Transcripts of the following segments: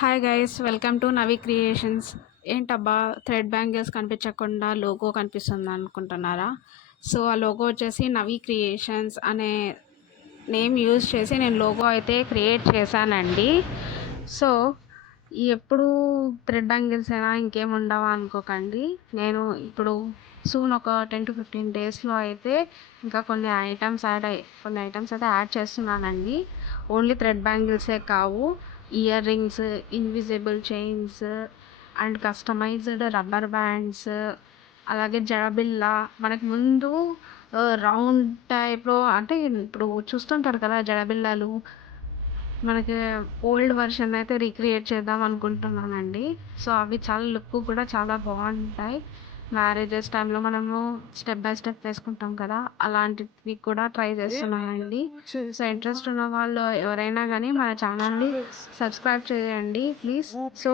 Hi guys, welcome to Navi creations. ఏంటబ్బా thread bangles కనిపించకుండా logo కనిపిస్తుంది అనుకుంటున్నారా? సో ఆ లోగో వచ్చేసి నవి క్రియేషన్స్ అనే నేమ్ యూజ్ చేసి నేను లోగో అయితే క్రియేట్ చేశానండి. సో ఎప్పుడు థ్రెడ్ బ్యాంగిల్స్ అయినా ఇంకేం ఉండవా అనుకోకండి. నేను ఇప్పుడు సూన్ ఒక 10 to 15 డేస్లో అయితే ఇంకా కొన్ని ఐటమ్స్ అయితే యాడ్ చేస్తున్నానండి. ఓన్లీ థ్రెడ్ బ్యాంగిల్సే కావు, ear rings, invisible chains and customized rubber bands, అలాగే జడబిళ్ళ. మనకి ముందు రౌండ్ టైప్లో అంటే ఇప్పుడు చూస్తుంటారు కదా జడబిళ్ళలు, మనకి ఓల్డ్ వర్షన్ అయితే రీక్రియేట్ చేద్దాం అనుకుంటున్నానండి. సో అవి చాలా లుక్ కూడా చాలా బాగుంటాయి. మ్యారేజెస్ టైంలో మనము స్టెప్ బై స్టెప్ వేసుకుంటాం కదా, అలాంటివి కూడా ట్రై చేస్తున్నానండి. సో ఇంట్రెస్ట్ ఉన్న వాళ్ళు ఎవరైనా కానీ మన ఛానల్ని సబ్స్క్రైబ్ చేయండి ప్లీజ్. సో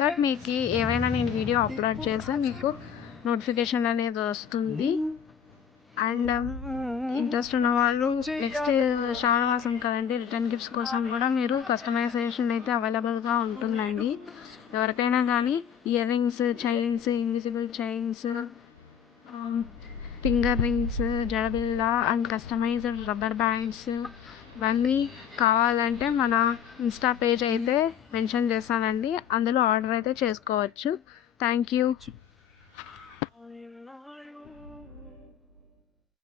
దట్ మీకు ఏవైనా నేను వీడియో అప్లోడ్ చేస్తే మీకు నోటిఫికేషన్ అనేది వస్తుంది. అండ్ ఇంట్రెస్ట్ ఉన్న వాళ్ళు నెక్స్ట్ శ్రావణ మాసం కదండి, రిటర్న్ గిఫ్ట్స్ కోసం కూడా మీరు కస్టమైజేషన్ అయితే అవైలబుల్గా ఉంటుందండి. ఎవరికైనా కానీ ear rings, chains, invisible chains, finger rings, జడబిళ్ళ అండ్ కస్టమైజ్డ్ రబ్బర్ బ్యాండ్స్ ఇవన్నీ కావాలంటే మన ఇన్స్టా పేజ్ అయితే మెన్షన్ చేస్తానండి, అందులో ఆర్డర్ అయితే చేసుకోవచ్చు. Thank you.